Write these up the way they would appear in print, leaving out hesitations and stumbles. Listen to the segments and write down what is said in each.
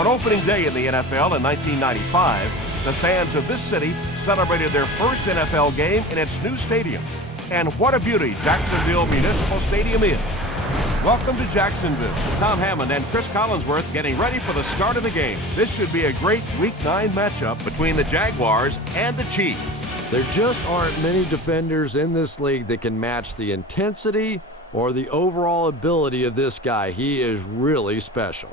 On opening day in the NFL in 1995, the fans of this city celebrated their first NFL game in its new stadium. And what a beauty Jacksonville Municipal Stadium is. Welcome to Jacksonville. Tom Hammond and Chris Collinsworth getting ready for the start of the game. This should be a great Week 9 matchup between the Jaguars and the Chiefs. There just aren't many defenders in this league that can match the intensity or the overall ability of this guy. He is really special.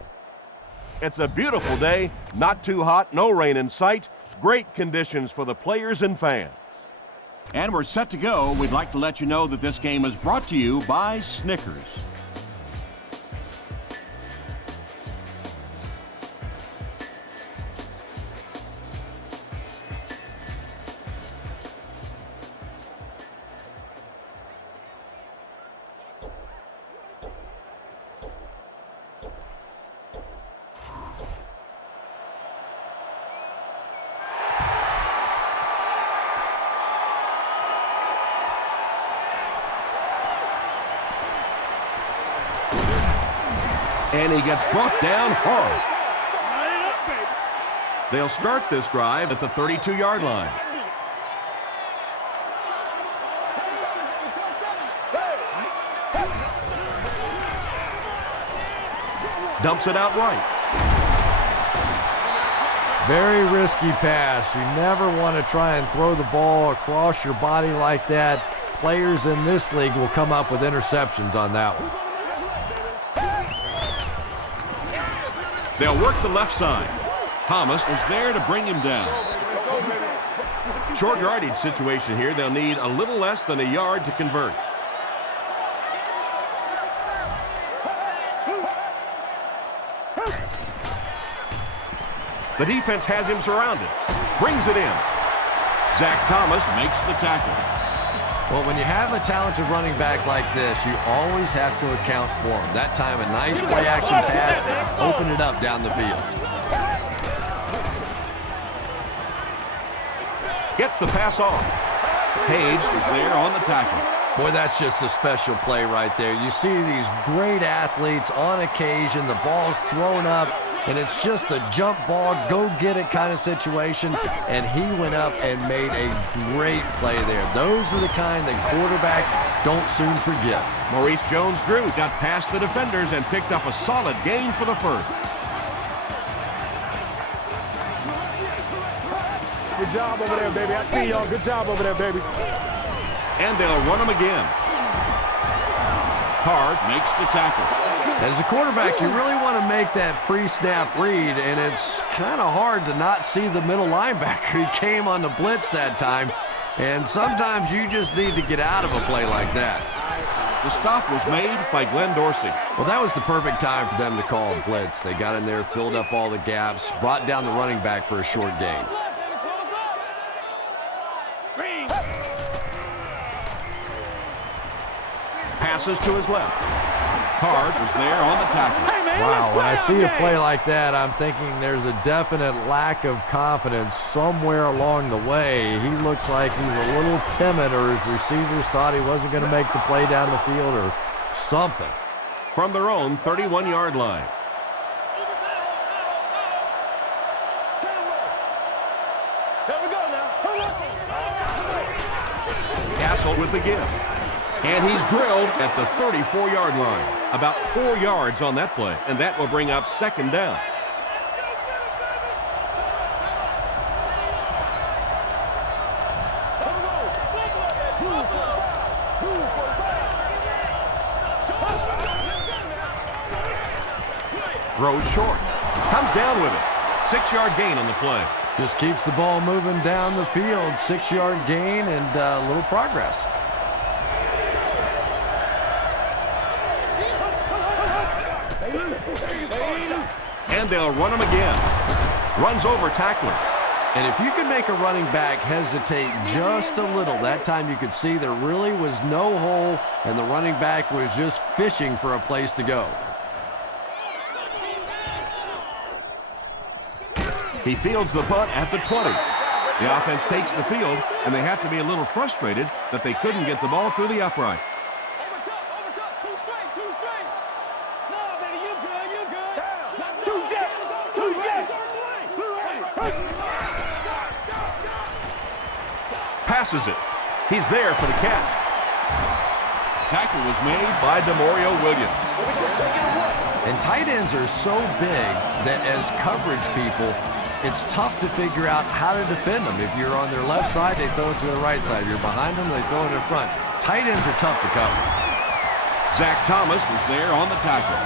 It's a beautiful day, not too hot, no rain in sight. Great conditions for the players and fans. And we're set to go. We'd like to let you know that this game is brought to you by Snickers. And he gets brought down hard. They'll start this drive at the 32-yard line. Dumps it out right. Very risky pass. You never want to try and throw the ball across your body like that. Players in this league will come up with interceptions on that one. They'll work the left side. Thomas was there to bring him down. Short yardage situation here. They'll need a little less than a yard to convert. The defense has him surrounded. Brings it in. Zach Thomas makes the tackle. Well, when you have a talented running back like this, you always have to account for him. That time, a nice play-action pass opened it up down the field. Gets the pass off. Page was there on the tackle. Boy, that's just a special play right there. You see these great athletes on occasion, the ball's thrown up, and it's just a jump ball, go-get-it kind of situation, and he went up and made a great play there. Those are the kind that quarterbacks don't soon forget. Maurice Jones-Drew got past the defenders and picked up a solid gain for the first. Good job over there, baby. I see y'all. Good job over there, baby. And they'll run him again. Hard makes the tackle. As a quarterback, you really want to make that pre-snap read, and it's kind of hard to not see the middle linebacker. He came on the blitz that time, and sometimes you just need to get out of a play like that. The stop was made by Glenn Dorsey. Well, that was the perfect time for them to call a blitz. They got in there, filled up all the gaps, brought down the running back for a short gain. Passes to his left. Hard was there on the tackle. Wow, when I see a play like that, I'm thinking there's a definite lack of confidence somewhere along the way. He looks like he's a little timid, or his receivers thought he wasn't going to make the play down the field or something. From their own 31-yard line. Castle with the give. And he's drilled at the 34-yard line. About 4 yards on that play, and that will bring up second down. Throws short. Comes down with it. 6-yard gain on the play. Just keeps the ball moving down the field. 6-yard gain and a little progress. And they'll run him again. Runs over tackler. And if you can make a running back hesitate just a little, that time you could see there really was no hole, and the running back was just fishing for a place to go. He fields the punt at the 20. The offense takes the field, and they have to be a little frustrated that they couldn't get the ball through the upright. Too straight. No, baby, you good. Passes it. He's there for the catch. Tackle was made By DeMario Williams. And tight ends are so big that as coverage people, it's tough to figure out how to defend them. If you're on their left side, they throw it to the right side. If you're behind them, they throw it in front. Tight ends are tough to cover. Zach Thomas was there on the tackle.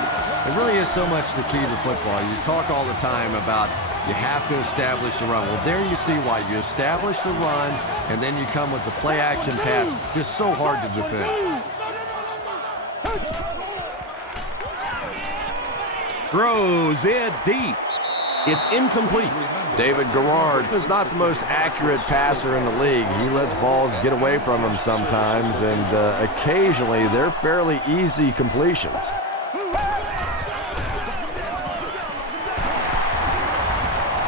It really is so much the key to football. You talk all the time about you have to establish the run. Well, there you see why. You establish the run, and then you come with the play-action pass. Just so hard to defend. Throws it deep. It's incomplete. David Garrard is not the most accurate passer in the league. He lets balls get away from him sometimes, and occasionally they're fairly easy completions.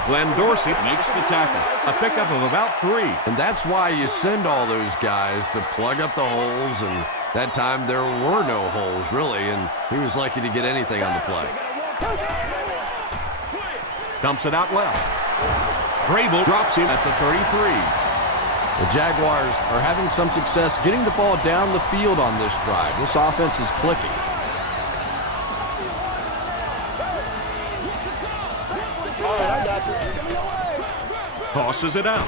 Glenn Dorsey Makes the tackle. a pickup of about 3. And that's why you send all those guys to plug up the holes, and that time there were no holes, really, and he was lucky to get anything on the play. Dumps it out left. Grable drops him at the 33. The Jaguars are having some success getting the ball down the field on this drive. This offense is clicking. Tosses it out.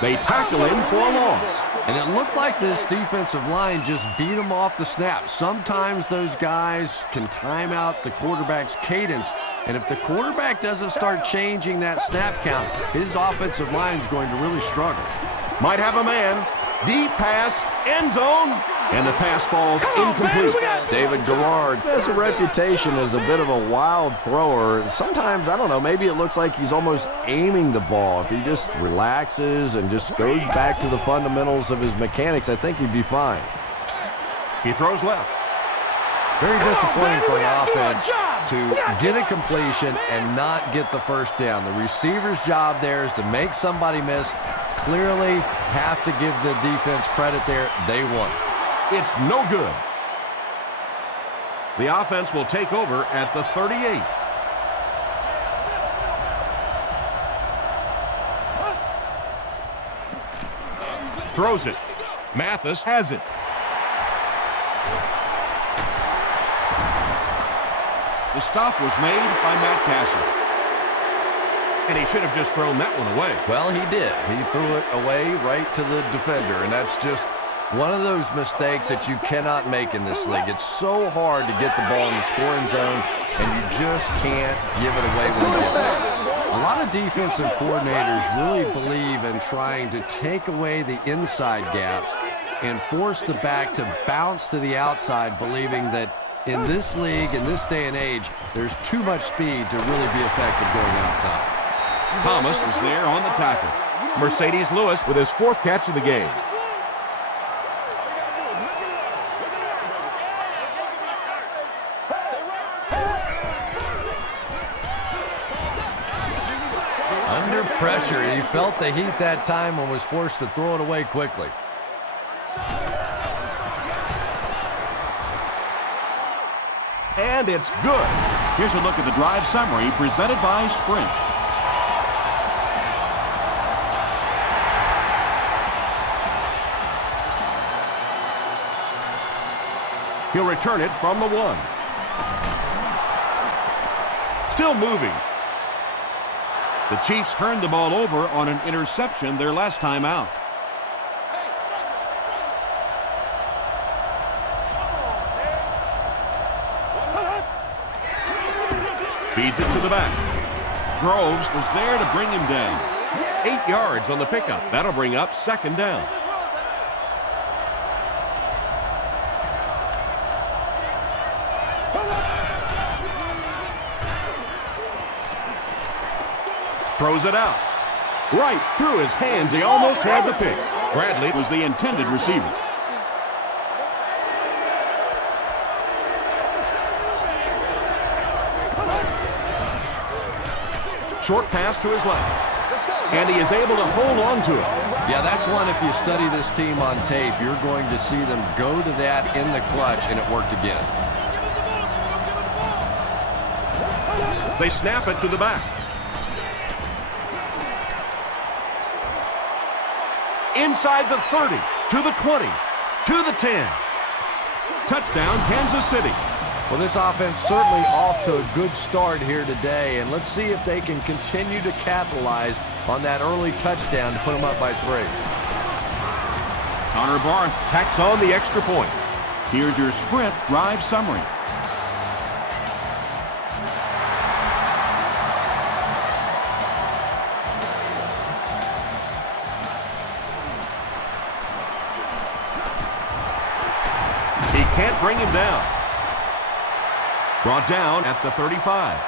They tackle him for a loss. And it looked like this defensive line just beat him off the snap. Sometimes those guys can time out the quarterback's cadence. And if the quarterback doesn't start changing that snap count, his offensive line is going to really struggle. Might have a man. Deep pass, end zone, and the pass falls incomplete. David Garrard has a reputation as a bit of a wild thrower. Sometimes, I don't know, maybe it looks like he's almost aiming the ball. If he just relaxes and just goes back to the fundamentals of his mechanics, I think he'd be fine. He throws left. Very disappointing for an offense to get a completion and not get the first down. The receiver's job there is to make somebody miss. Clearly have to give the defense credit there. They won. It's no good. The offense will take over at the 38. Throws it. Mathis has it. The stop was made by Matt Castle. And he should have just thrown that one away. Well, he did. He threw it away right to the defender, and that's just one of those mistakes that you cannot make in this league. It's so hard to get the ball in the scoring zone, and you just can't give it away when you get it. A lot of defensive coordinators really believe in trying to take away the inside gaps and force the back to bounce to the outside, believing that in this league, in this day and age, there's too much speed to really be effective going outside. Thomas is there on the tackle. Mercedes Lewis with his 4th catch of the game. Under pressure, he felt the heat that time and was forced to throw it away quickly. And it's good. Here's a look at the drive summary presented by Sprint. He'll return it from the 1. Still moving. The Chiefs turned the ball over on an interception their last time out. Feeds it to the back. Groves was there to bring him down. 8 yards on the pickup. That'll bring up 2nd down. Throws it out. Right through his hands. He almost had the pick. Bradley was the intended receiver. Short pass to his left. And he is able to hold on to it. Yeah, that's one, if you study this team on tape, you're going to see them go to that in the clutch, and it worked again. They snap it to the back. Inside the 30, to the 20, to the 10. Touchdown, Kansas City. Well, this offense certainly off to a good start here today, and let's see if they can continue to capitalize on that early touchdown to put them up by 3. Connor Barth Tacks on the extra point. Here's your sprint drive summary. He can't bring him down. Brought down at the 35.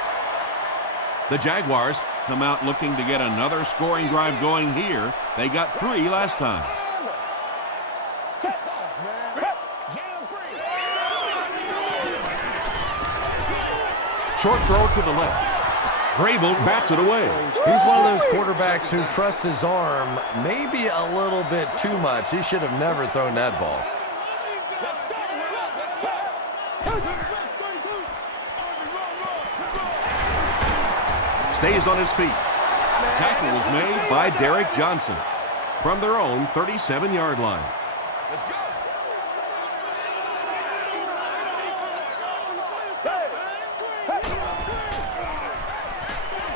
The Jaguars come out looking to get another scoring drive going here. They got 3 last time. Short throw to the left. Vrabel bats it away. He's one of those quarterbacks who trusts his arm maybe a little bit too much. He should have never thrown that ball. Stays on his feet. Tackle was made by Derek Johnson from their own 37-yard line.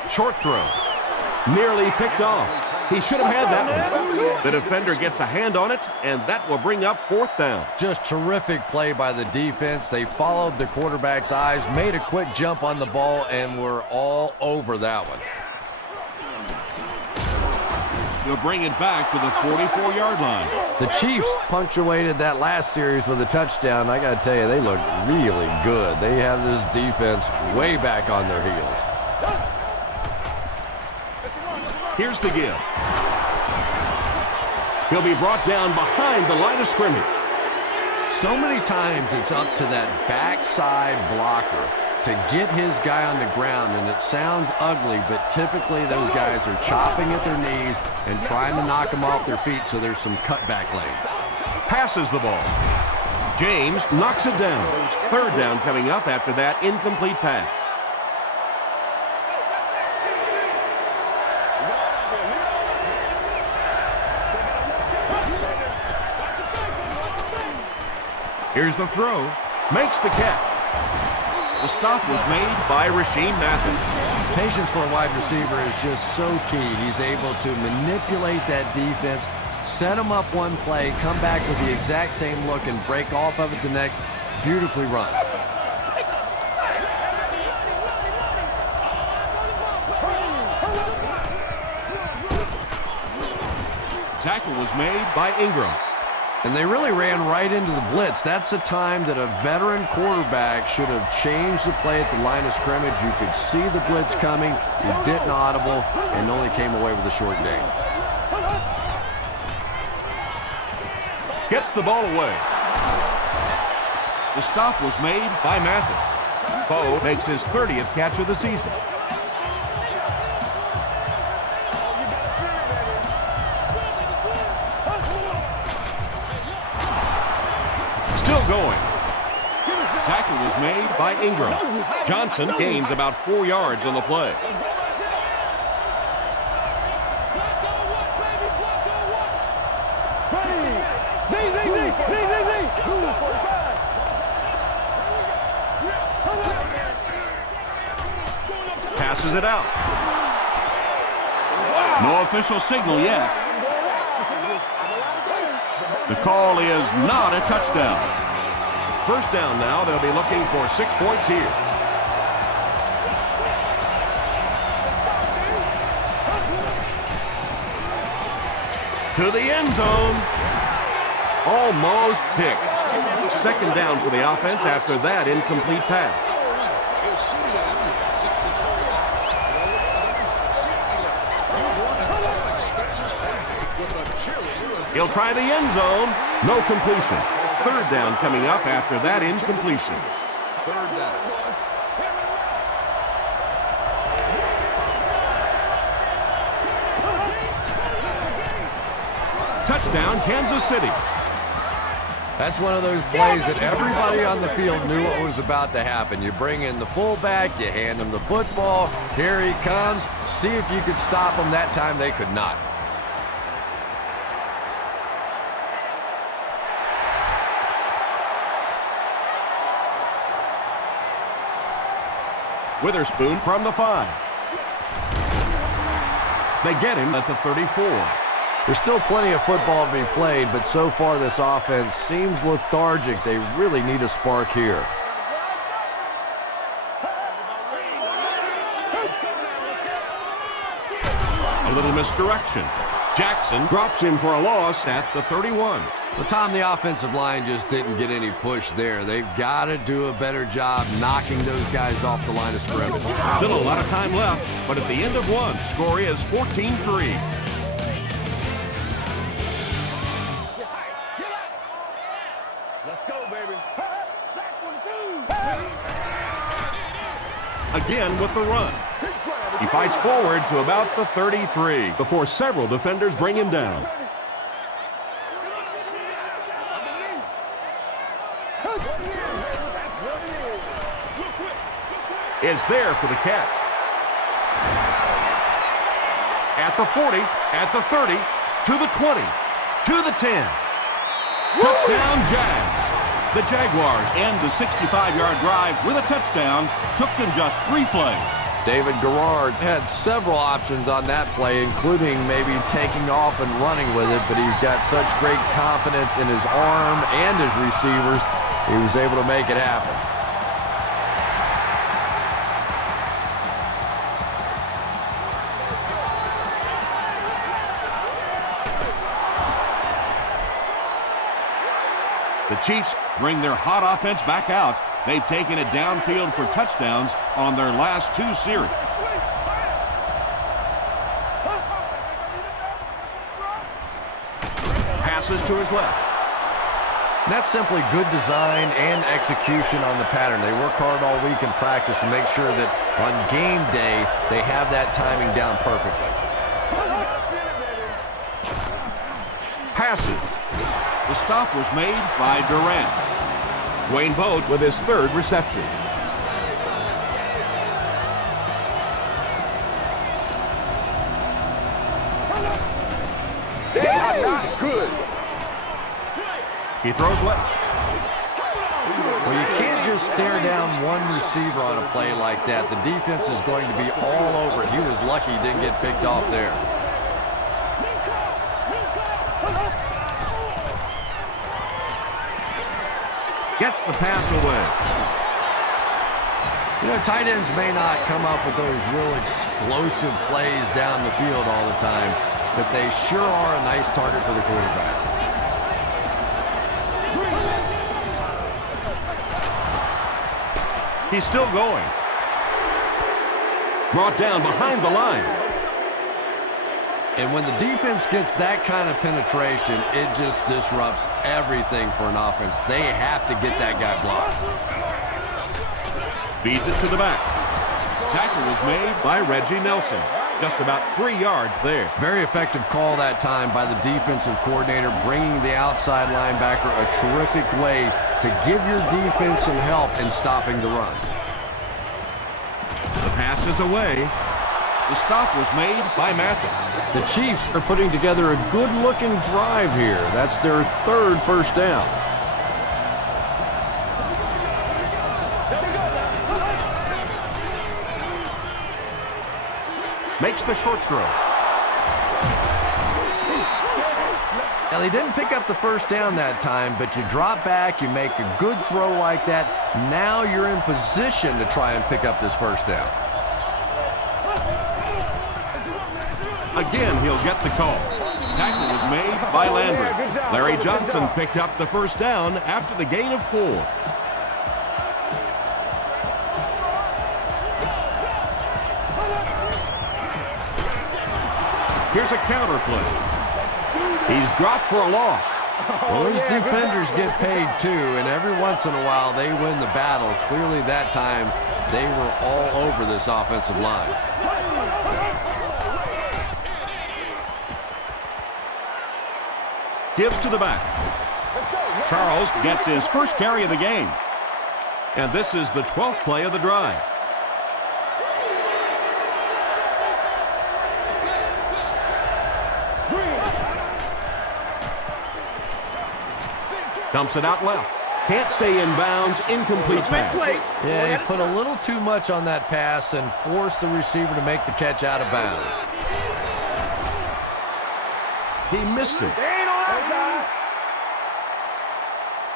Short throw. Nearly picked off. He should have had that one. The defender gets a hand on it, and that will bring up 4th down. Just terrific play by the defense. They followed the quarterback's eyes, made a quick jump on the ball, and were all over that one. He'll bring it back to the 44-yard line. The Chiefs punctuated that last series with a touchdown. I got to tell you, they look really good. They have this defense way back on their heels. Here's the give. He'll be brought down behind the line of scrimmage. So many times it's up to that backside blocker to get his guy on the ground, and it sounds ugly, but typically those guys are chopping at their knees and trying to knock them off their feet, so there's some cutback lanes. Passes the ball. James knocks it down. 3rd down coming up after that incomplete pass. Here's the throw. Makes the catch. The stop was made by Rasheem Mathis. Patience for a wide receiver is just so key. He's able to manipulate that defense, set them up one play, come back with the exact same look, and break off of it the next. Beautifully run. Tackle was made by Ingram. And they really ran right into the blitz. That's a time that a veteran quarterback should have changed the play at the line of scrimmage. You could see the blitz coming. He didn't audible and only came away with a short gain. Gets the ball away. The stop was made by Mathis. Poe makes his 30th catch of the season. Still going. Tackle was made by Ingram. Johnson gains about 4 yards on the play. Passes it out. No official signal yet. The call is not a touchdown. 1st down now. They'll be looking for 6 points here. To the end zone. Almost picked. 2nd down for the offense after that incomplete pass. He'll try the end zone. No completion. 3rd down coming up after that incompletion. 3rd down. Touchdown, Kansas City. That's one of those plays that everybody on the field knew what was about to happen. You bring in the fullback, you hand him the football. Here he comes. See if you could stop him. That time they could not. Witherspoon from the 5. They get him at the 34. There's still plenty of football to be played, but so far this offense seems lethargic. They really need a spark here. A little misdirection. Jackson drops him for a loss at the 31. Well, Tom, the offensive line just didn't get any push there. They've got to do a better job knocking those guys off the line of scrimmage. Still a lot of time left, but at the end of one, score is 14-3. Let's go, baby. Again with the run. He fights forward to about the 33 before several defenders bring him down. Is there for the catch. At the 40, at the 30, to the 20, to the 10. Touchdown, Jags. The Jaguars end the 65-yard drive with a touchdown. Took them just 3 plays. David Garrard had several options on that play, including maybe taking off and running with it, but he's got such great confidence in his arm and his receivers, he was able to make it happen. The Chiefs bring their hot offense back out. They've taken it downfield for touchdowns on their last 2 series. Passes to his left. And that's simply good design and execution on the pattern. They work hard all week in practice and make sure that on game day they have that timing down perfectly. Passes. The stop was made by Durant. Wayne Boat with his 3rd reception. They are not good. He throws left. Well, you can't just stare down one receiver on a play like that. The defense is going to be all over it. He was lucky he didn't get picked off there. Gets the pass away. You know, tight ends may not come up with those real explosive plays down the field all the time, but they sure are a nice target for the quarterback. He's still going. Brought down behind the line. And when the defense gets that kind of penetration, it just disrupts everything for an offense. They have to get that guy blocked. Feeds it to the back. Tackle was made by Reggie Nelson. Just about 3 yards there. Very effective call that time by the defensive coordinator, bringing the outside linebacker a terrific way to give your defense some help in stopping the run. The pass is away. The stop was made by Mathis. The Chiefs are putting together a good-looking drive here. That's their 3rd first down. Makes the short throw. Now, they didn't pick up the first down that time, but you drop back, you make a good throw like that. Now you're in position to try and pick up this first down. Again, he'll get the call. Tackle was made by Landry. Larry Johnson picked up the first down after the gain of 4. Here's a counter play. He's dropped for a loss. Well, those defenders get paid too, and every once in a while they win the battle. Clearly that time they were all over this offensive line. Gives to the back. Charles gets his first carry of the game. And this is the 12th play of the drive. Dumps it out left. Can't stay in bounds, incomplete pass. Yeah, he put a little too much on that pass and forced the receiver to make the catch out of bounds. He missed it.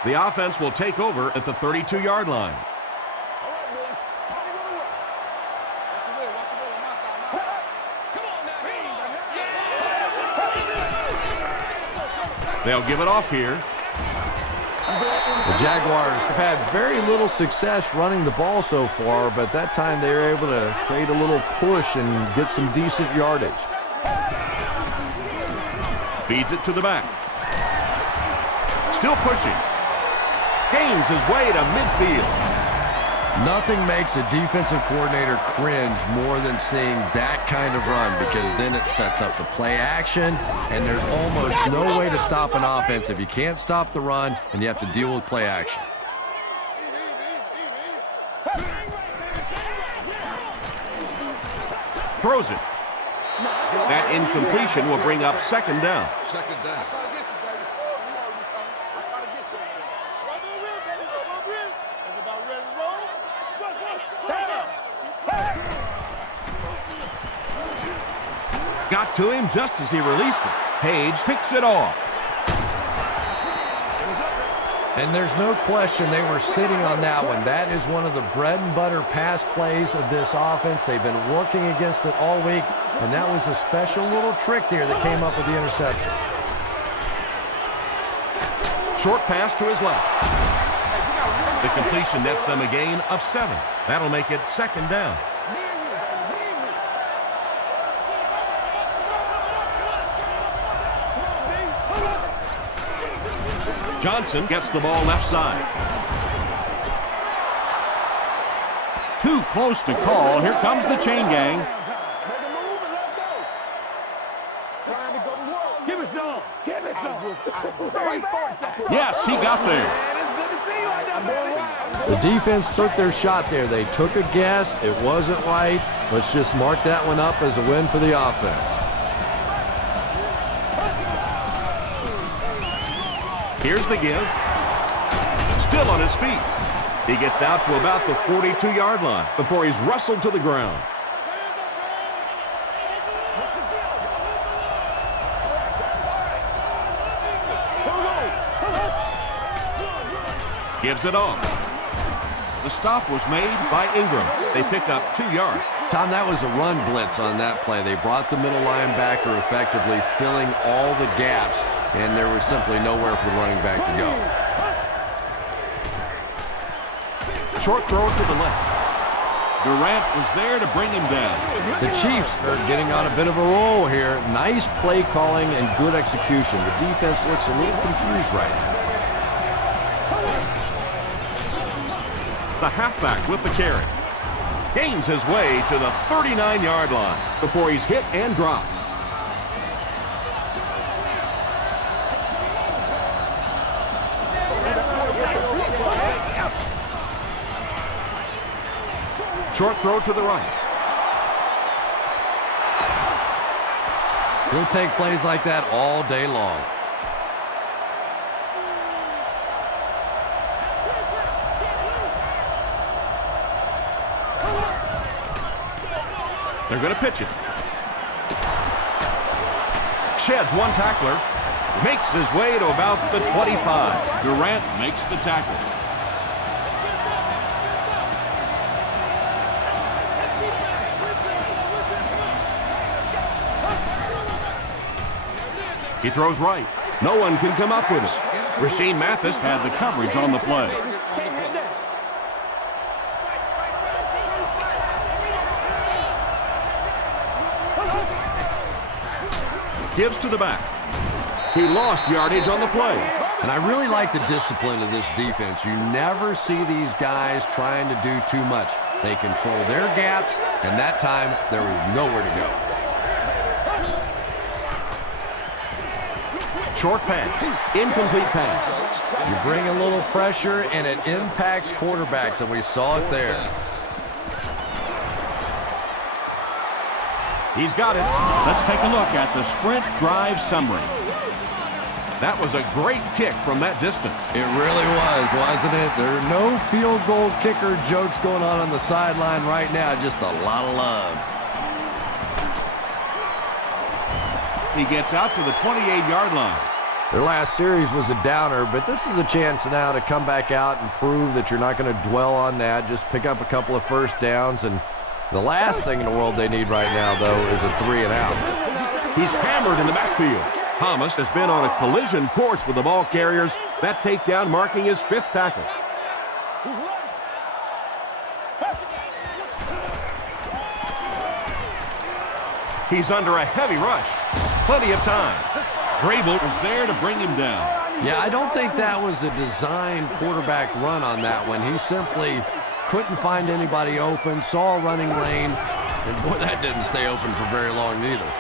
The offense will take over at the 32-yard line. They'll give it off here. The Jaguars have had very little success running the ball so far, but that time they were able to create a little push and get some decent yardage. Feeds it to the back. Still pushing. Gains his way to midfield. Nothing makes a defensive coordinator cringe more than seeing that kind of run, because then it sets up the play action, and there's almost no way to stop an offense if you can't stop the run and you have to deal with play action. Throws it. That incompletion will bring up second down. Got to him just as he released it. Page picks it off. And there's no question they were sitting on that one. That is one of the bread and butter pass plays of this offense. They've been working against it all week, and that was a special little trick there that came up with the interception. Short pass to his left. The completion nets them a gain of 7. That'll make it second down. Johnson gets the ball left side. Too close to call. Here comes the chain gang. Give it some. Give it some. Yes, he got there. The defense took their shot there. They took a guess. It wasn't right. Let's just mark that one up as a win for the offense. Here's the give. Still on his feet. He gets out to about the 42-yard line before he's wrestled to the ground. Gives it off. The stop was made by Ingram. They pick up 2 yards. Tom, that was a run blitz on that play. They brought the middle linebacker effectively, filling all the gaps, and there was simply nowhere for the running back to go. Short throw to the left. Durant was there to bring him down. The Chiefs are getting on a bit of a roll here. Nice play calling and good execution. The defense looks a little confused right now. The halfback with the carry. Gains his way to the 39-yard line before he's hit and dropped. Short throw to the right. He'll take plays like that all day long. They're going to pitch it. Sheds one tackler. Makes his way to about the 25. Durant makes the tackle. He throws right. No one can come up with it. Rasheed Mathis had the coverage on the play. Gives to the back. He lost yardage on the play. And I really like the discipline of this defense. You never see these guys trying to do too much. They control their gaps, and that time there was nowhere to go. Short pass. Incomplete pass. You bring a little pressure, and it impacts quarterbacks, and we saw it there. He's got it. Let's take a look at the sprint drive summary. That was a great kick from that distance. It really was, wasn't it? There are no field goal kicker jokes going on the sideline right now. Just a lot of love. He gets out to the 28-yard line. Their last series was a downer, but this is a chance now to come back out and prove that you're not going to dwell on that. Just pick up a couple of first downs, and the last thing in the world they need right now, though, is a 3-and-out. He's hammered in the backfield. Thomas has been on a collision course with the ball carriers. That takedown marking his 5th tackle. He's under a heavy rush. Plenty of time. Vrabel was there to bring him down. Yeah, I don't think that was a designed quarterback run on that one. He simply couldn't find anybody open, saw a running lane, and boy, that didn't stay open for very long neither.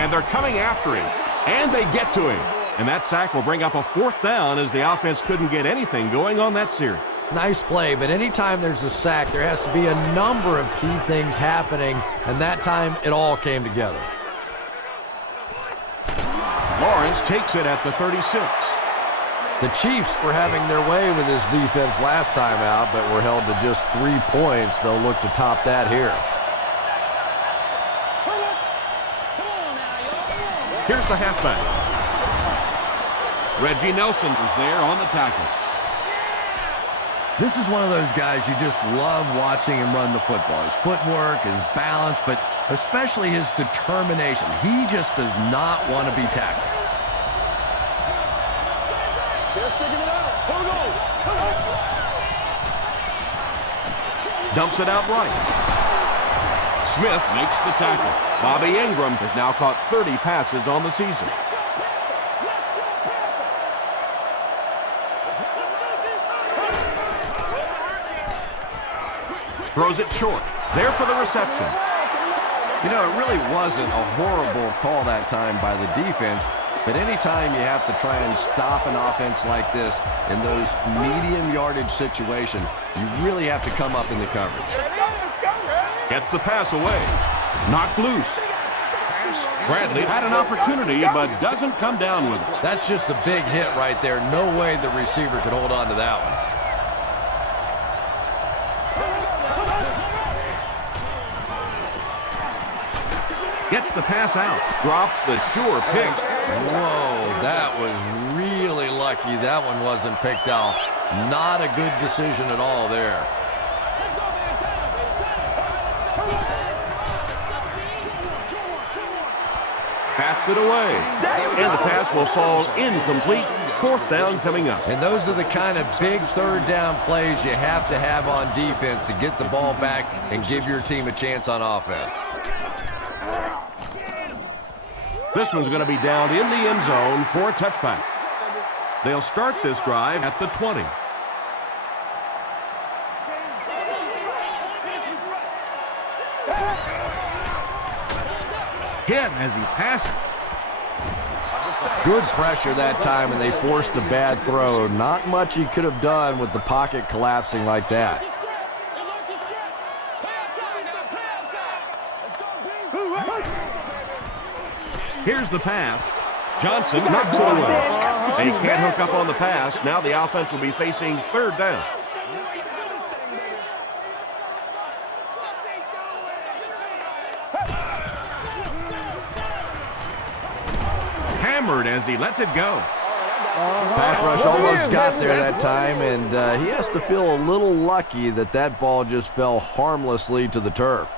And they're coming after him, and they get to him. And that sack will bring up a 4th down as the offense couldn't get anything going on that series. Nice play, but anytime there's a sack, there has to be a number of key things happening, and that time it all came together. Lawrence takes it at the 36. The Chiefs were having their way with this defense last time out, but were held to just 3 points. They'll look to top that here. Here's the halfback. Reggie Nelson is there on the tackle. This is one of those guys you just love watching him run the football. His footwork, his balance, but especially his determination. He just does not want to be tackled. Dumps it out right. Smith makes the tackle. Bobby Ingram has now caught 30 passes on the season. Throws it short. There for the reception. You know, it really wasn't a horrible call that time by the defense, but anytime you have to try and stop an offense like this in those medium yardage situations, you really have to come up in the coverage. Gets the pass away. Knocked loose. Bradley had an opportunity, but doesn't come down with it. That's just a big hit right there. No way the receiver could hold on to that one. Gets the pass out. Drops the sure pick. Whoa, that was really lucky that one wasn't picked off. Not a good decision at all there. Bats it away. And the pass will fall incomplete. 4th down coming up. And those are the kind of big 3rd down plays you have to have on defense to get the ball back and give your team a chance on offense. This one's going to be down in the end zone for a touchback. They'll start this drive at the 20. Hit as he passes. Good pressure that time, and they forced a bad throw. Not much he could have done with the pocket collapsing like that. Here's the pass. Johnson knocks it away. They can't hook up on the pass. Now the offense will be facing 3rd down. Hammered as he lets it go. Pass rush almost got there that time, and he has to feel a little lucky that that ball just fell harmlessly to the turf.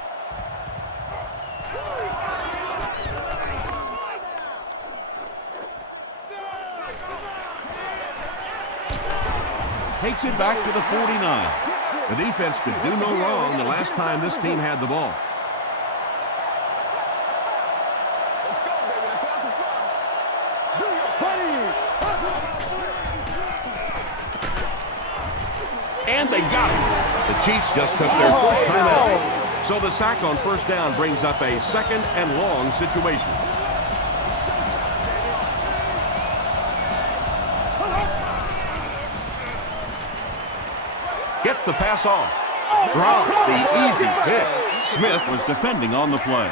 Takes it back to the 49. The defense could do no wrong the last time this team had the ball. And they got it. The Chiefs just took their first time out. So the sack on 1st down brings up a 2nd and long situation. Gets the pass off. Drops the easy pick. Smith was defending on the play.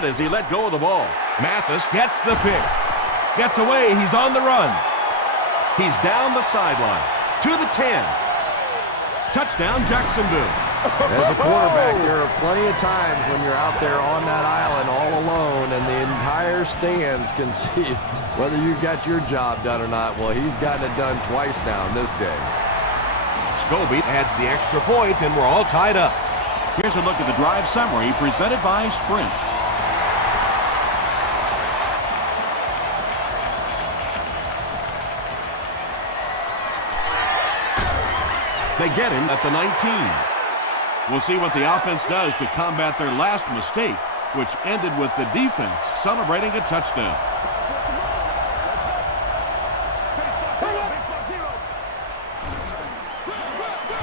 hit as he let go of the ball. Mathis gets the pick. Gets away. He's on the run. He's down the sideline to the 10. Touchdown, Jacksonville. As a quarterback, there are plenty of times when you're out there on that island all alone and the entire stands can see whether you got your job done or not. Well, he's gotten it done twice now in this game. Scobie adds the extra point, and we're all tied up. Here's a look at the drive summary presented by Sprint. They get him at the 19. We'll see what the offense does to combat their last mistake, which ended with the defense celebrating a touchdown.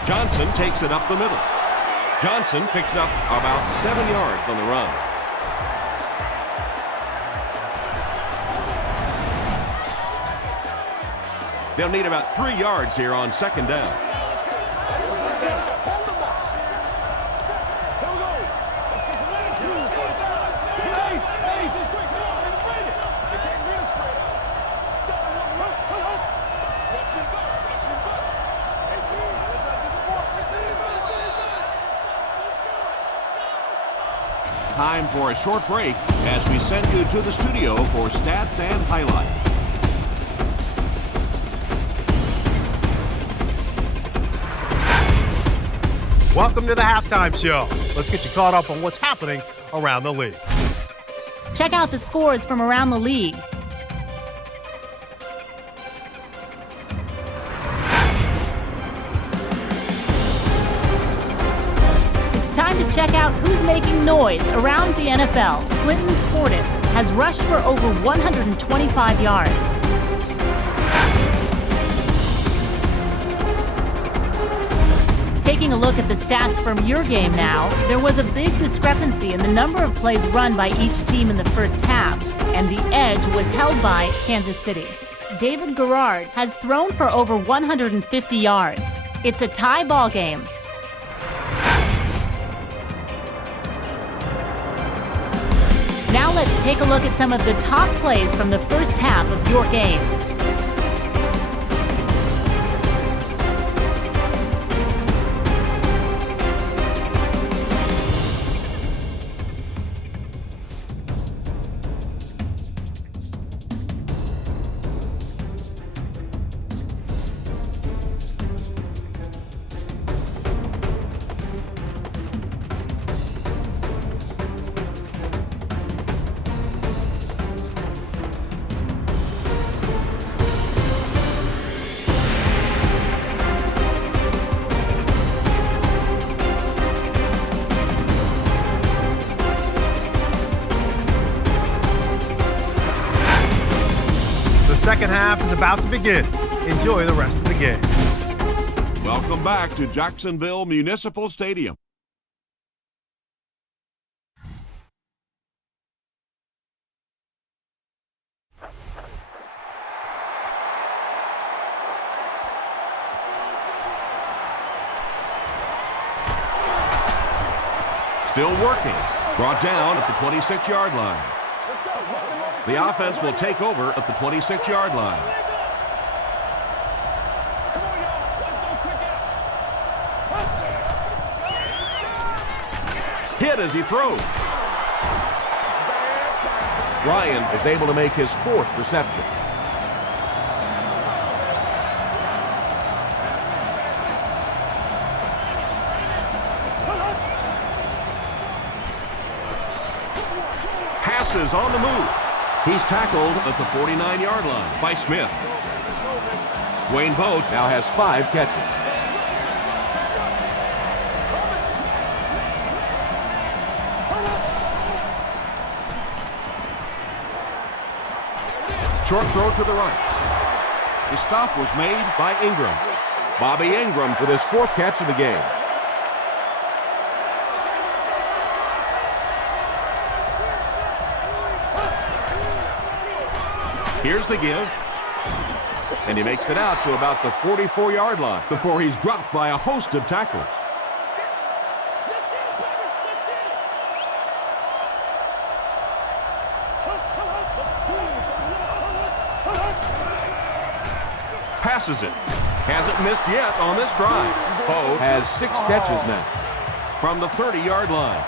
Johnson takes it up the middle. Johnson picks up about 7 yards on the run. They'll need about 3 yards here on second down. Time for a short break as we send you to the studio for stats and highlights. Welcome to the halftime show. Let's get you caught up on what's happening around the league. Check out the scores from around the league. Time to check out who's making noise around the NFL. Clinton Portis has rushed for over 125 yards. Taking a look at the stats from your game now, there was a big discrepancy in the number of plays run by each team in the first half, and the edge was held by Kansas City. David Garrard has thrown for over 150 yards. It's a tie ball game. Now let's take a look at some of the top plays from the first half of your game. Second half is about to begin. Enjoy the rest of the game. Welcome back to Jacksonville Municipal Stadium. Still working. Brought down at the 26-yard line. The offense will take over at the 26-yard line. Hit as he throws. Ryan is able to make his fourth reception. Passes on the move. He's tackled at the 49-yard line by Smith. Wayne Boat now has 5 catches. Short throw to the right. The stop was made by Ingram. Bobby Ingram with his 4th catch of the game. Here's the give. And he makes it out to about the 44-yard line before he's dropped by a host of tacklers. Passes it. Hasn't missed yet on this drive. Bo has 6 catches now. From the 30-yard line.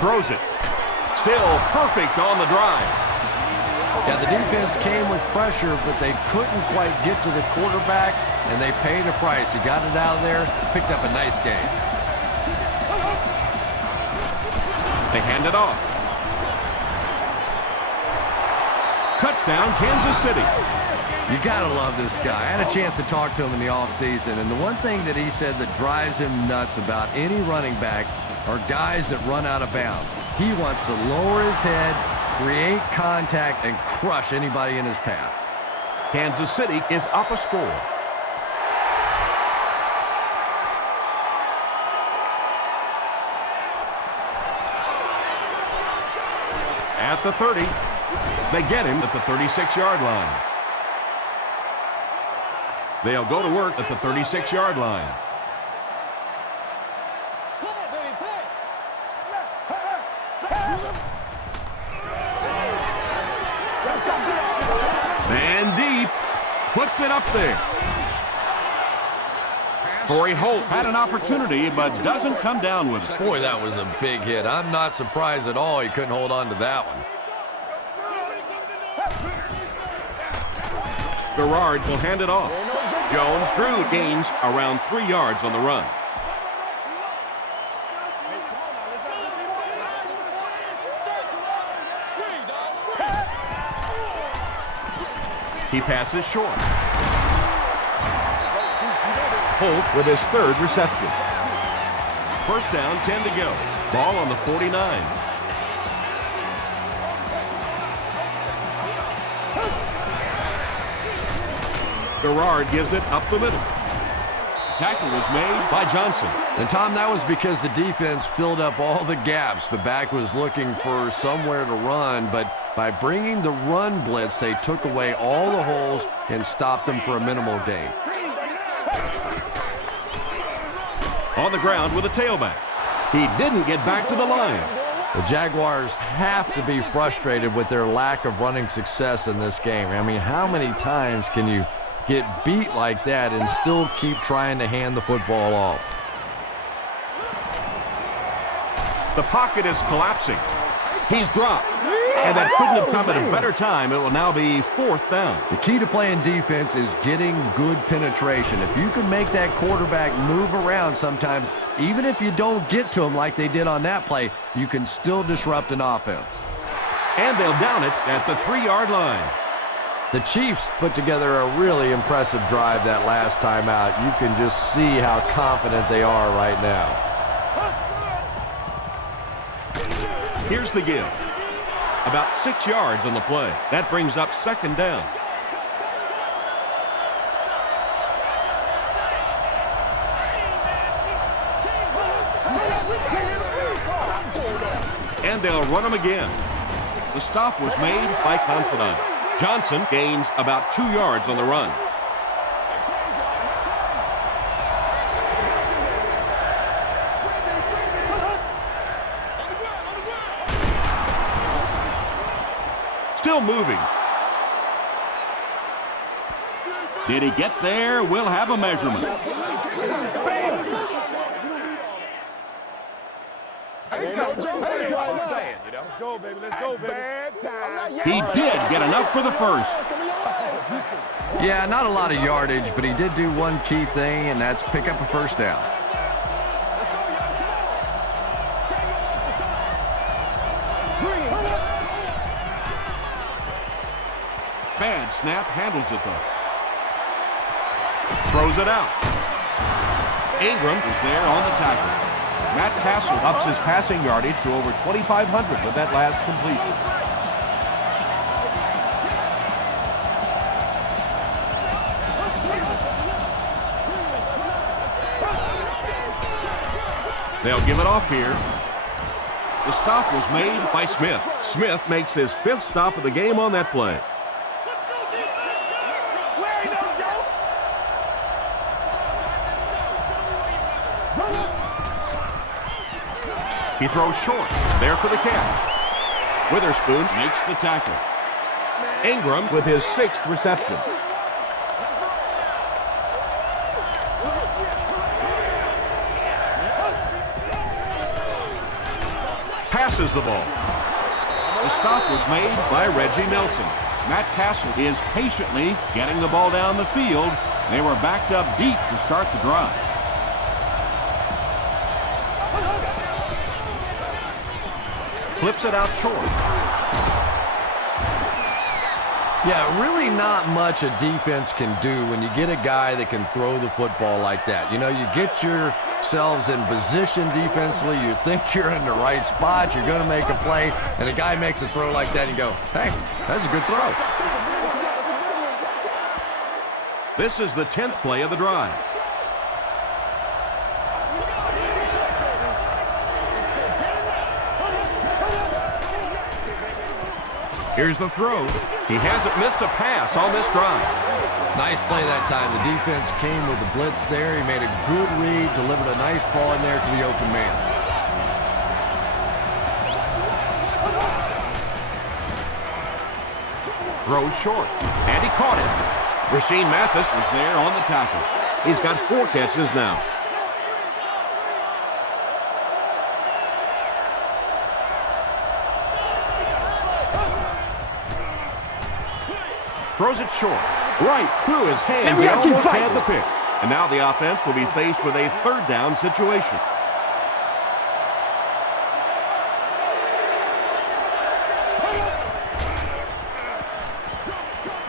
Throws it. Still perfect on the drive. Yeah, the defense came with pressure, but they couldn't quite get to the quarterback, and they paid a price. He got it out of there, picked up a nice game. They hand it off. Touchdown, Kansas City. You got to love this guy. I had a chance to talk to him in the offseason, and the one thing that he said that drives him nuts about any running back are guys that run out of bounds. He wants to lower his head, create contact, and crush anybody in his path. Kansas City is up a score. At the 30. They get him at the 36-yard line. They'll go to work at the 36-yard line. Man deep. Puts it up there. Torrey Holt had an opportunity, but doesn't come down with it. Boy, that was a big hit. I'm not surprised at all he couldn't hold on to that one. Gerard will hand it off. Jones-Drew gains around 3 yards on the run. He passes short. Holt with his 3rd reception. First down, 10 to go. Ball on the 49. Gerard gives it up the middle. Tackle was made by Johnson. And, Tom, that was because the defense filled up all the gaps. The back was looking for somewhere to run, but by bringing the run blitz, they took away all the holes and stopped them for a minimal gain. On the ground with a tailback. He didn't get back to the line. The Jaguars have to be frustrated with their lack of running success in this game. I mean, how many times can you get beat like that and still keep trying to hand the football off? The pocket is collapsing. He's dropped. And that couldn't have come at a better time. It will now be 4th down. The key to playing defense is getting good penetration. If you can make that quarterback move around sometimes, even if you don't get to him like they did on that play, you can still disrupt an offense. And they'll down it at the 3-yard line. The Chiefs put together a really impressive drive that last time out. You can just see how confident they are right now. Here's the give. About 6 yards on the play. That brings up 2nd down. And they'll run him again. The stop was made by Considine. Johnson gains about 2 yards on the run. Still moving. Did he get there? We'll have a measurement. Let's go, baby. Let's go, baby. He did get enough for the first. Yeah, not a lot of yardage, but he did do one key thing, and that's pick up a first down. Bad snap, handles it though. Throws it out. Ingram is there on the tackle. Matt Castle ups his passing yardage to over 2,500 with that last completion. They'll give it off here. The stop was made by Smith. Smith makes his 5th stop of the game on that play. He throws short. There for the catch. Witherspoon makes the tackle. Ingram with his 6th reception. Passes the ball. The stop was made by Reggie Nelson. Matt Castle is patiently getting the ball down the field. They were backed up deep to start the drive. Flips it out short. Yeah, really not much a defense can do when you get a guy that can throw the football like that. You know, you get yourselves in position defensively, you think you're in the right spot, you're going to make a play, and a guy makes a throw like that, and you go, hey, that's a good throw. This is the 10th play of the drive. Here's the throw. He hasn't missed a pass on this drive. Nice play that time. The defense came with the blitz there. He made a good read, delivered a nice ball in there to the open man. Throws short, and he caught it. Rasheed Mathis Was there on the tackle. He's got 4 catches now. Throws it short. Right through his hands. He almost had the pick. And now the offense will be faced with a 3rd down situation.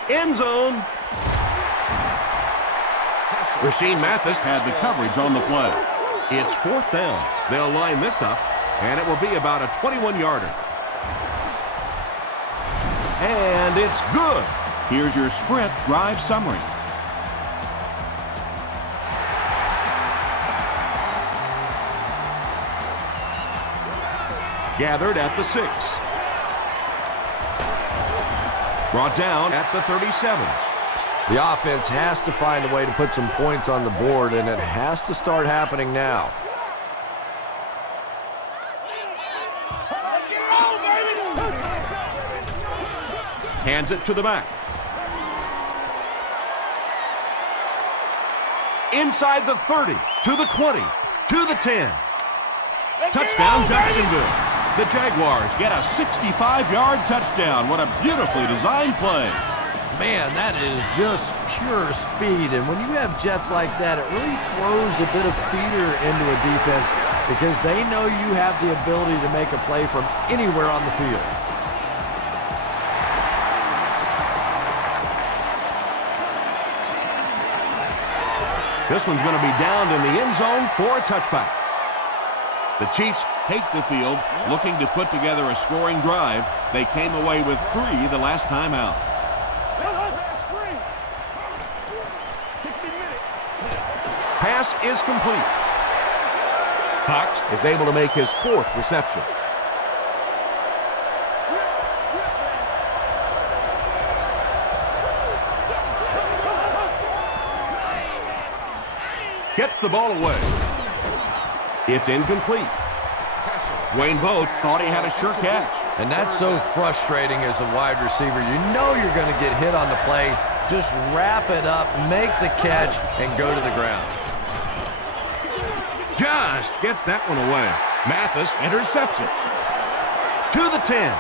End zone. Rasheed Mathis Had the coverage on the play. It's 4th down. They'll line this up, and it will be about a 21-yarder. And it's good. Here's your sprint drive summary. Gathered at the 6. Brought down at the 37. The offense has to find a way to put some points on the board, and it has to start happening now. Hands it to the back. Inside the 30, to the 20, to the 10. Touchdown, Jacksonville. The Jaguars get a 65-yard touchdown. What a beautifully designed play. Man, that is just pure speed, and when you have jets like that, it really throws a bit of fear into a defense because they know you have the ability to make a play from anywhere on the field. This one's going to be downed in the end zone for a touchback. The Chiefs take the field, looking to put together a scoring drive. They came away with 3 the last time out. Pass is complete. Cox is able to make his 4th reception. Gets the ball away. It's incomplete. Wayne Boat thought he had a sure catch. And that's so frustrating as a wide receiver. You know you're going to get hit on the play. Just wrap it up, make the catch, and go to the ground. Just gets that one away. Mathis intercepts it. To the 10.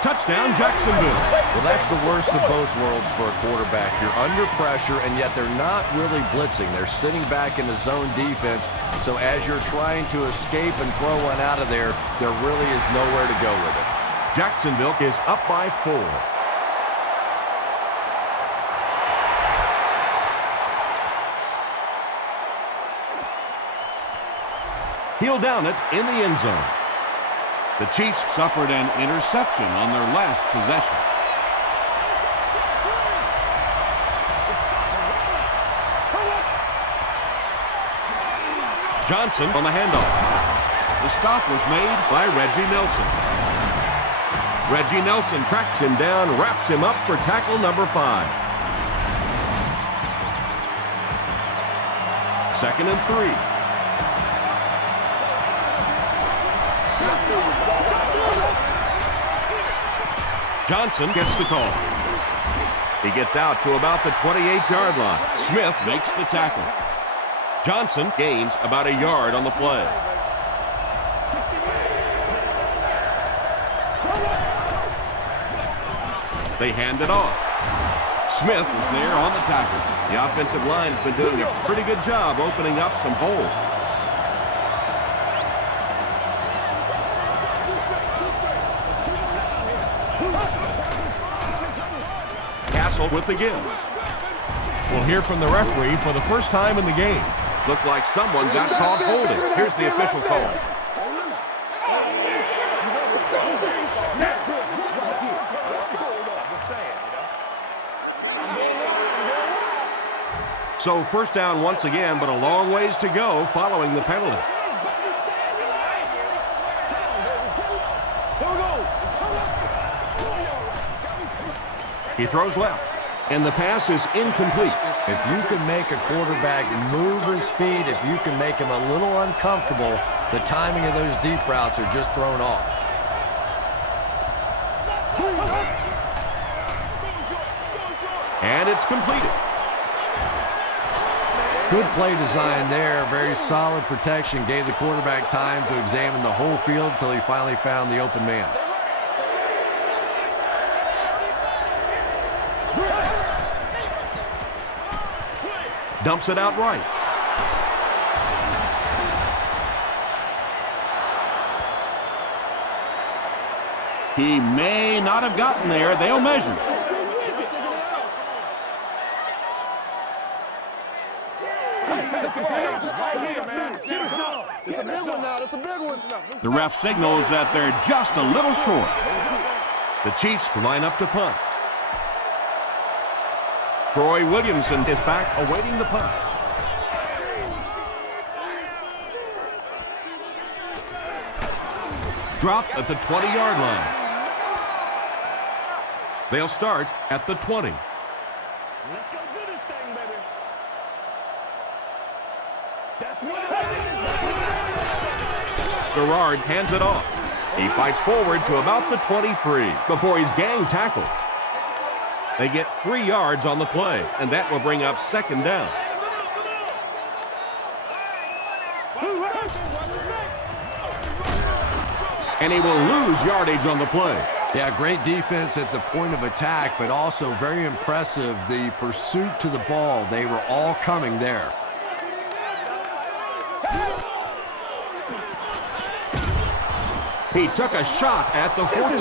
Touchdown, Jacksonville. Well, that's the worst of both worlds for a quarterback. You're under pressure, and yet they're not really blitzing. They're sitting back in the zone defense. So as you're trying to escape and throw one out of there, there really is nowhere to go with it. Jacksonville is up by 4. He'll down it in the end zone. The Chiefs suffered an interception on their last possession. Johnson on the handoff. The stop was made by Reggie Nelson. Reggie Nelson cracks him down, wraps him up for tackle number 5. 2nd and 3. Johnson gets the call. He gets out to about the 28-yard line. Smith makes the tackle. Johnson gains about a yard on the play. They hand it off. Smith was there on the tackle. The offensive line has been doing a pretty good job opening up some holes. Castle with the give. We'll hear from the referee for the first time in the game. Looked like someone got caught holding. Here's the official call. So first down once again, but a long ways to go following the penalty. He throws left, and the pass is incomplete. If you can make a quarterback move his feet, if you can make him a little uncomfortable, the timing of those deep routes are just thrown off. And it's completed. Good play design there. Very solid protection. Gave the quarterback time to examine the whole field until he finally found the open man. Dumps it out right. He may not have gotten there. They'll measure. The ref signals that they're just a little short. The Chiefs line up to punt. Troy Williamson is back awaiting the punt. Dropped at the 20-yard line. They'll start at the 20. Let's go do this thing, baby. That's what Gerard hands it off. He fights forward to about the 23 before he's gang tackled. They get 3 yards on the play, and that will bring up second down. And he will lose yardage on the play. Yeah, great defense at the point of attack, but also very impressive the pursuit to the ball. They were all coming there. He took a shot at the 14.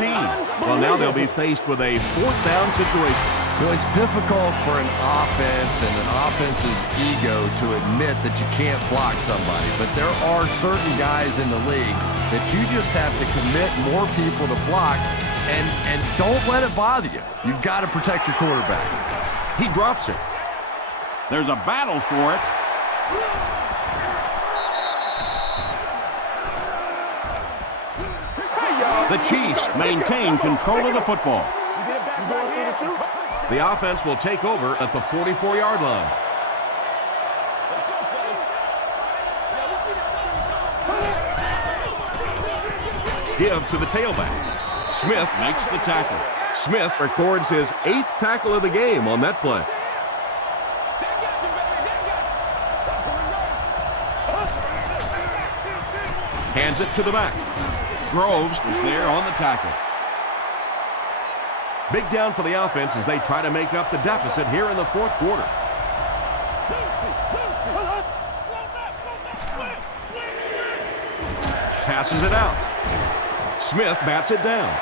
Well, now they'll be faced with a 4th down situation. You know, it's difficult for an offense and an offense's ego to admit that you can't block somebody, but there are certain guys in the league that you just have to commit more people to block, and don't let it bother you. You've got to protect your quarterback. He drops it. There's a battle for it. The Chiefs maintain control of the football. The offense will take over at the 44-yard line. Give to the tailback. Smith makes the tackle. Smith records his 8th tackle of the game on that play. Hands it to the back. Groves was there on the tackle. Big down for the offense as they try to make up the deficit here in the 4th quarter. Passes it out. Smith bats it down.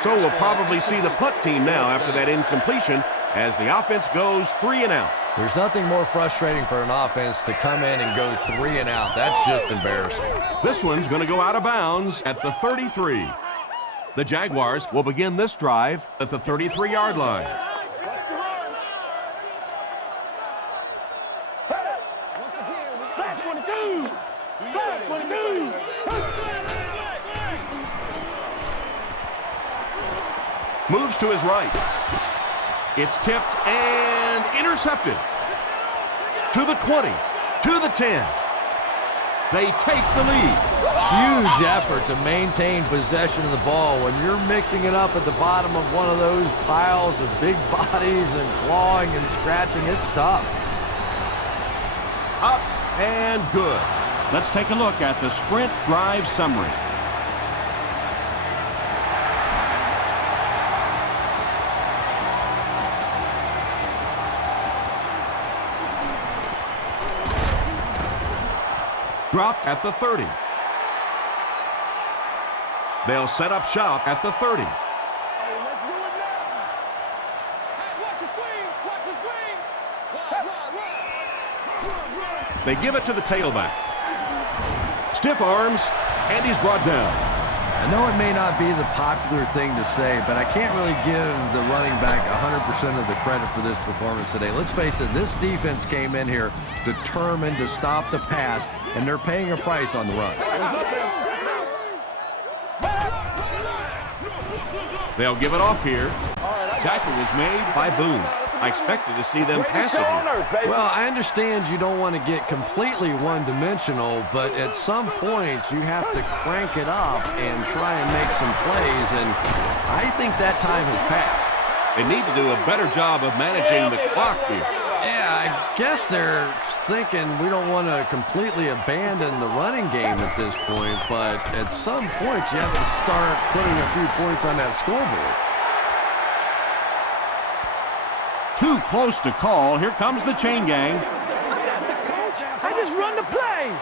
So we'll probably see the punt team now after that incompletion as the offense goes 3 and out. There's nothing more frustrating for an offense to come in and go 3 and out. That's just embarrassing. This one's going to go out of bounds at the 33. The Jaguars will begin this drive at the 33-yard line. Moves to his right. It's tipped and intercepted. To the 20, to the 10. They take the lead. Huge effort to maintain possession of the ball. When you're mixing it up at the bottom of one of those piles of big bodies and clawing and scratching, it's tough. Up and good. Let's take a look at the sprint drive summary. Drop at the 30. They'll set up shop at the 30. They give it to the tailback. Stiff arms, and he's brought down. I know it may not be the popular thing to say, but I can't really give the running back 100% of the credit for this performance today. Let's face it, this defense came in here determined to stop the pass, and they're paying a price on the run. They'll give it off here. Tackle was made by Boone. I expected to see them pass it here. Well, I understand you don't want to get completely one-dimensional, but at some point you have to crank it up and try and make some plays, and I think that time has passed. They need to do a better job of managing the clock here. Yeah, I guess they're thinking we don't want to completely abandon the running game at this point, but at some point you have to start putting a few points on that scoreboard. Too close to call. Here comes the chain gang. I just run the plays.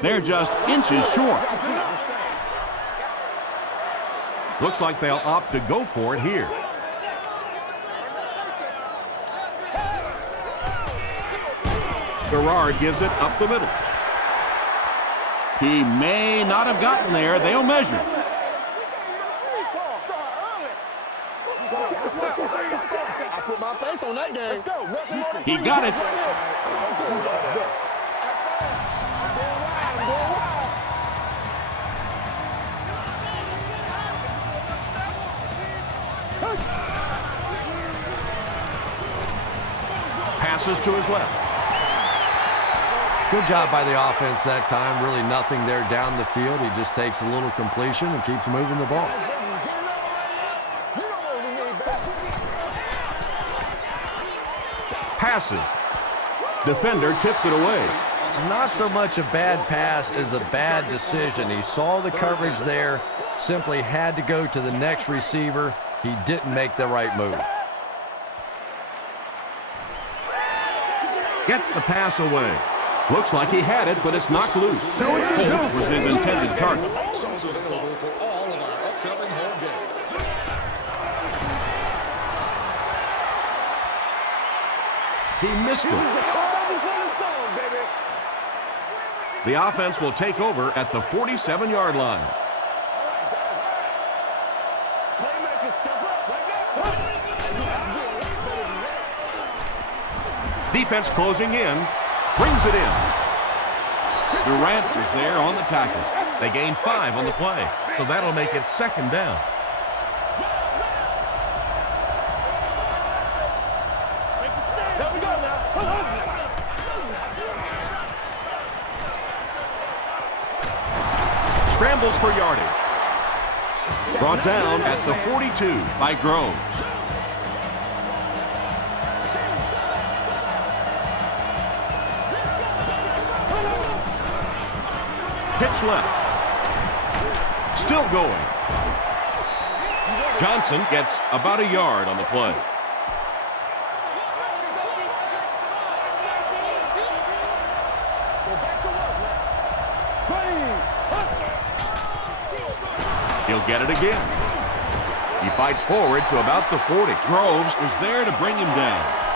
They're just inches short. Looks like they'll opt to go for it here. Gerard gives it up the middle. He may not have gotten there. They'll measure. I put my face on that game. He got it. Passes to his left. Good job by the offense that time. Really nothing there down the field. He just takes a little completion and keeps moving the ball. Passive. Defender tips it away. Not so much a bad pass as a bad decision. He saw the coverage there, simply had to go to the next receiver. He didn't make the right move. Gets the pass away. Looks like he had it, but it's knocked loose. Holt was his intended target. He missed it. The offense will take over at the 47-yard line. Defense closing in. Brings it in. Durant is there on the tackle. They gain 5 on the play, so that'll make it second down. Scrambles for yardage. Brought down at the 42 by Groves. Pitch left. Still going. Johnson gets about a yard on the play. He'll get it again. He fights forward to about the 40. Groves is there to bring him down.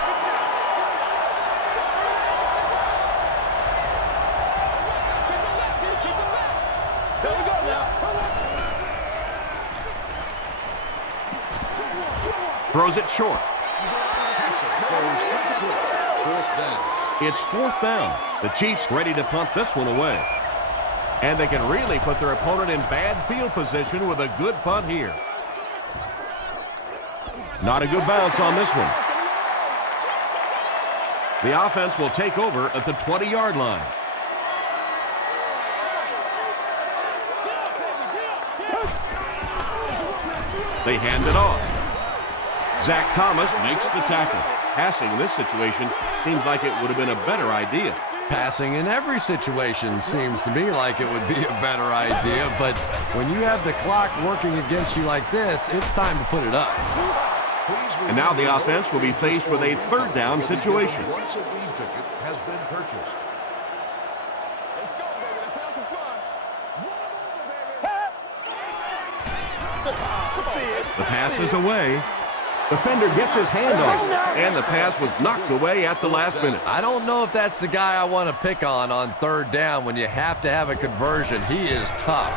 Throws it short. It's 4th down. The Chiefs ready to punt this one away. And they can really put their opponent in bad field position with a good punt here. Not a good bounce on this one. The offense will take over at the 20-yard line. They hand it off. Zach Thomas makes the tackle. Passing in this situation seems like it would have been a better idea. Passing in every situation seems to me like it would be a better idea, but when you have the clock working against you like this, it's time to put it up. And now the offense will be faced with a third down situation. Once a lead ticket has been purchased. Let's go, baby. Let's have some fun. The pass is away. Defender gets his hand on it, and the pass was knocked away at the last minute. I don't know if that's the guy I want to pick on third down when you have to have a conversion. He is tough.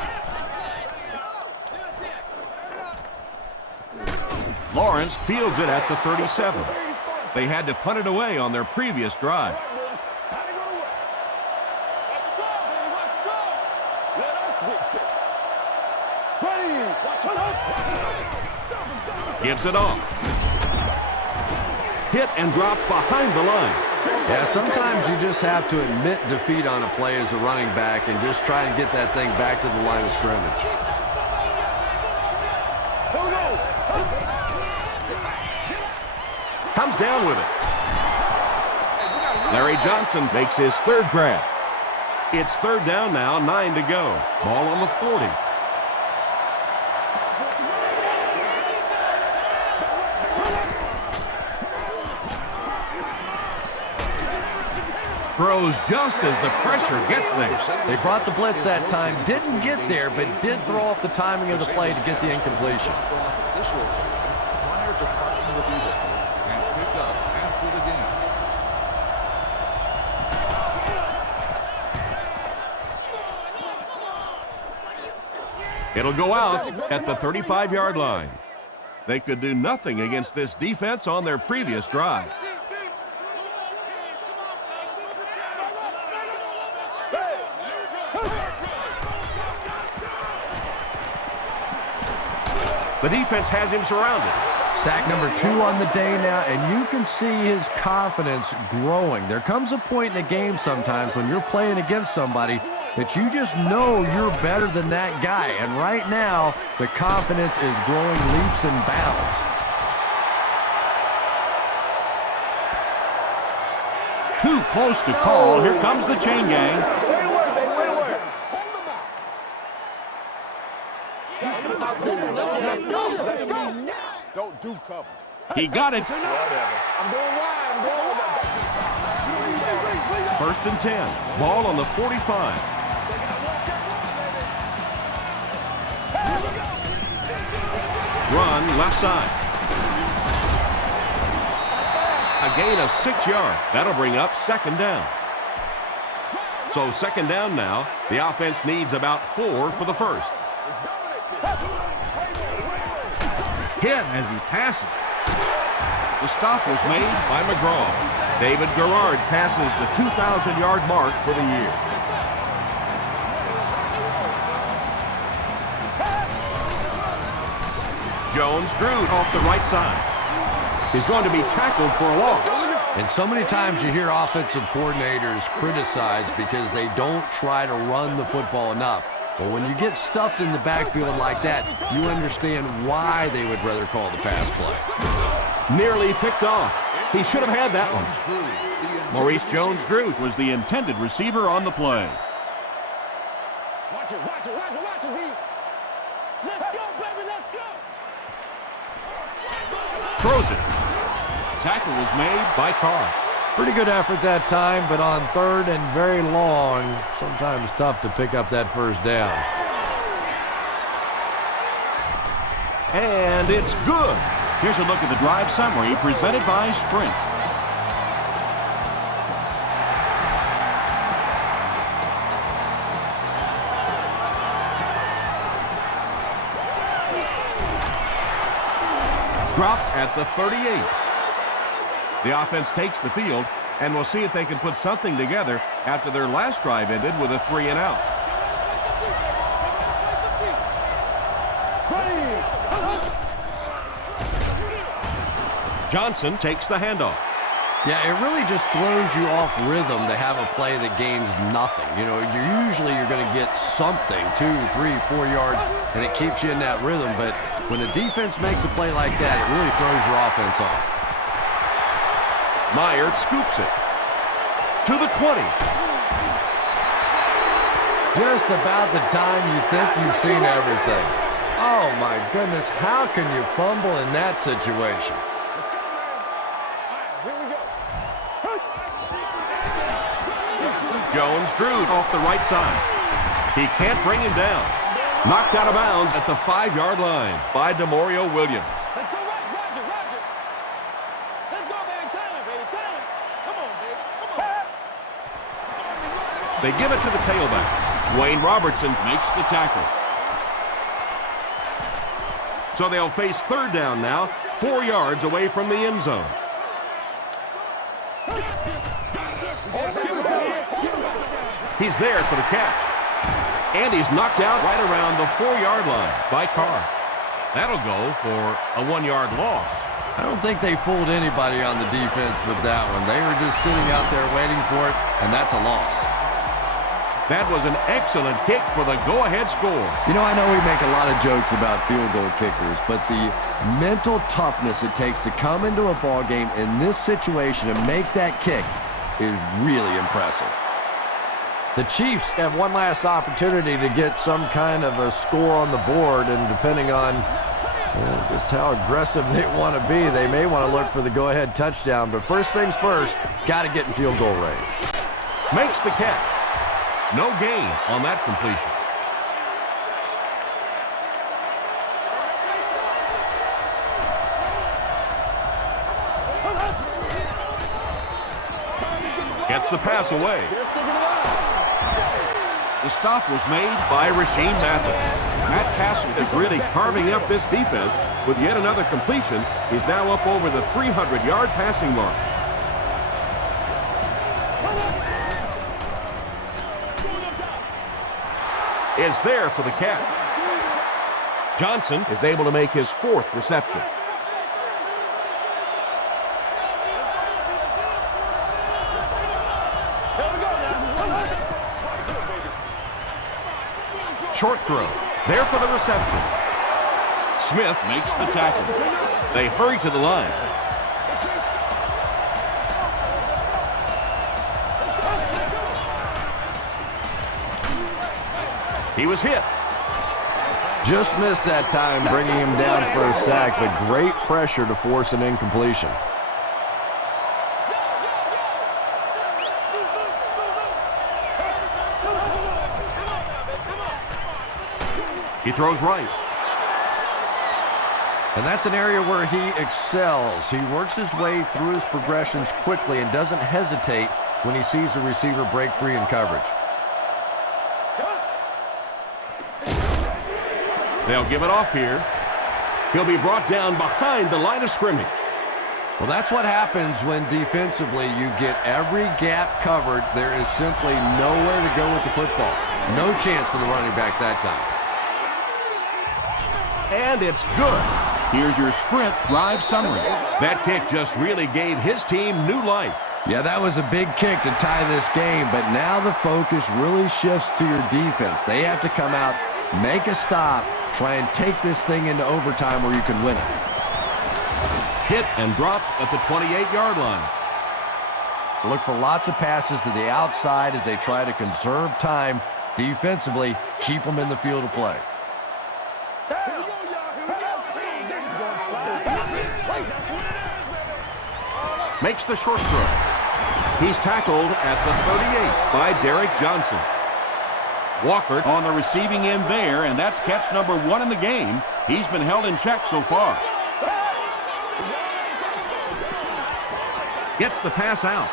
Lawrence fields it at the 37. They had to punt it away on their previous drive. Gives it off. Hit and dropped behind the line. Yeah, sometimes you just have to admit defeat on a play as a running back and just try and get that thing back to the line of scrimmage. Comes down with it. Larry Johnson makes his third grab. It's third down now, 9 to go. Ball on the 40. Throws just as the pressure gets there. They brought the blitz that time, didn't get there, but did throw off the timing of the play to get the incompletion. This will prior to parking the vehicle and pick up after the game. It'll go out at the 35-yard line. They could do nothing against this defense on their previous drive. The defense has him surrounded. Sack number 2 on the day now, and you can see his confidence growing. There comes a point in a game sometimes when you're playing against somebody that you just know you're better than that guy. And right now, the confidence is growing leaps and bounds. Too close to call. Here comes the chain gang. Don't do cover. He got it. I'm going wide. I'm going wide. First and 10. Ball on the 45. Run left side. A gain of 6 yards. That'll bring up second down. So second down now. The offense needs about 4 for the first. Hit as he passes. The stop was made by McGraw. David Garrard passes the 2,000-yard mark for the year. Jones-Drew off the right side. He's going to be tackled for a loss. And so many times you hear offensive coordinators criticized because they don't try to run the football enough. But when you get stuffed in the backfield like that, you understand why they would rather call the pass play. Nearly picked off. He should have had that one. Maurice Jones-Drew was the intended receiver on the play. Watch it, D. Let's go, baby, let's go. Throws it. Tackle was made by Carr. Pretty good effort that time, but on third and very long, sometimes tough to pick up that first down. And it's good. Here's a look at the drive summary presented by Sprint. Dropped at the 38. The offense takes the field, and we'll see if they can put something together after their last drive ended with a 3-and-out. Johnson takes the handoff. Yeah, it really just throws you off rhythm to have a play that gains nothing. You know, you're going to get something, 2, 3, 4 yards, and it keeps you in that rhythm. But when a defense makes a play like that, it really throws your offense off. Meyer scoops it to the 20. Just about the time you think you've seen everything. Oh, my goodness, how can you fumble in that situation? Jones drew off the right side. He can't bring him down. Knocked out of bounds at the 5-yard line by DeMario Williams. Let's go, Roger. Let's go, baby. Time, baby. Time. Come on, baby. Come on. They give it to the tailback. Wayne Robertson makes the tackle. So they'll face third down now, 4 yards away from the end zone. He's there for the catch. And he's knocked out right around the 4-yard line by Carr. That'll go for a 1-yard loss. I don't think they fooled anybody on the defense with that one. They were just sitting out there waiting for it, and that's a loss. That was an excellent kick for the go-ahead score. You know, I know we make a lot of jokes about field goal kickers, but the mental toughness it takes to come into a ball game in this situation and make that kick is really impressive. The Chiefs have one last opportunity to get some kind of a score on the board, and depending on just how aggressive they want to be, they may want to look for the go-ahead touchdown. But first things first, got to get in field goal range. Makes the catch. No gain on that completion. Gets the pass away. The stop was made by Rasheem Mathis. Matt Castle is really carving up this defense with yet another completion. He's now up over the 300-yard passing mark. Is there for the catch. Johnson is able to make his 4th reception. Short throw. There for the reception. Smith makes the tackle. They hurry to the line. He was hit. Just missed that time, bringing him down for a sack, but great pressure to force an incompletion. He throws right. And that's an area where he excels. He works his way through his progressions quickly and doesn't hesitate when he sees a receiver break free in coverage. They'll give it off here. He'll be brought down behind the line of scrimmage. Well, that's what happens when defensively you get every gap covered. There is simply nowhere to go with the football. No chance for the running back that time. And it's good. Here's your sprint drive summary. That kick just really gave his team new life. Yeah, that was a big kick to tie this game, but now the focus really shifts to your defense. They have to come out, make a stop, try and take this thing into overtime where you can win it. Hit and dropped at the 28-yard line. Look for lots of passes to the outside as they try to conserve time defensively, keep them in the field of play. Makes the short throw. He's tackled at the 38 by Derek Johnson. Walker on the receiving end there, and that's catch number 1 in the game. He's been held in check so far. Gets the pass out.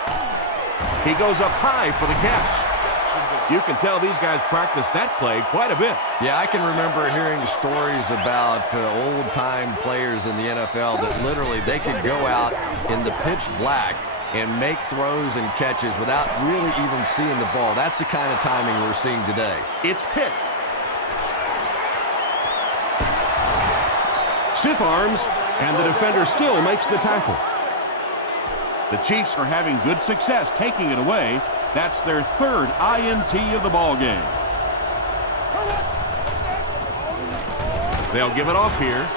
He goes up high for the catch. You can tell these guys practice that play quite a bit. Yeah, I can remember hearing stories about old-time players in the NFL that literally they could go out in the pitch black and make throws and catches without really even seeing the ball. That's the kind of timing we're seeing today. It's picked. Stiff arms, And the defender still makes the tackle. The Chiefs are having good success taking it away. That's their third INT of the ball game. They'll give it off here.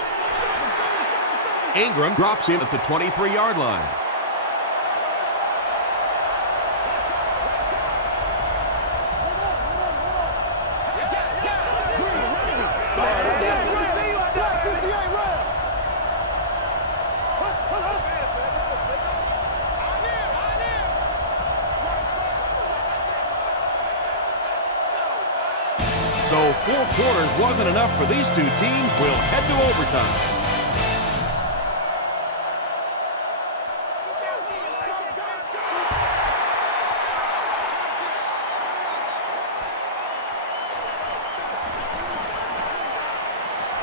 Ingram drops in at the 23-yard line. So 4 quarters wasn't enough for these two teams. We'll head to overtime.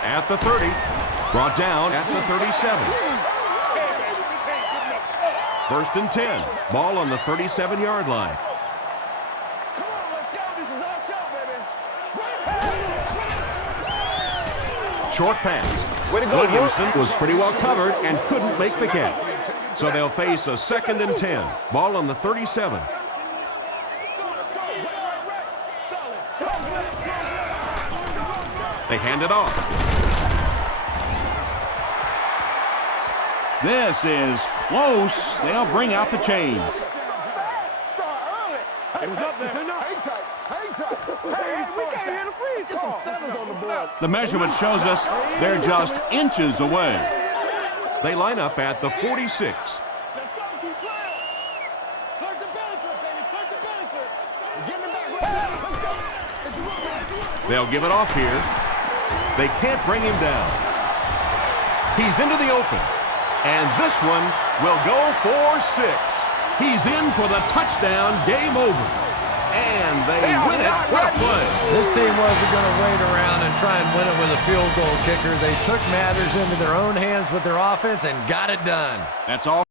At the 30, brought down at the 37. 1st and 10, ball on the 37-yard line. Come on, let's go. This is our show, baby. Short pass. Williamson was pretty well covered and couldn't make the catch. So they'll face a 2nd and 10, ball on the 37. They hand it off. This is close. They'll bring out the chains. It was up there. Hang tight. Hang tight. Hey, we can't hear the freeze. Get some sevens on the board. The measurement shows us they're just inches away. They line up at the 46. Let's go. Keep playing. Clerk the belly clip, baby. Clerk the belly clip. Get in the back. Let's go. They'll give it off here. They can't bring him down. He's into the open. And this one will go for 6. He's in for the touchdown. Game over. And they win it. What a play. This team wasn't going to wait around and try and win it with a field goal kicker. They took matters into their own hands with their offense and got it done. That's all.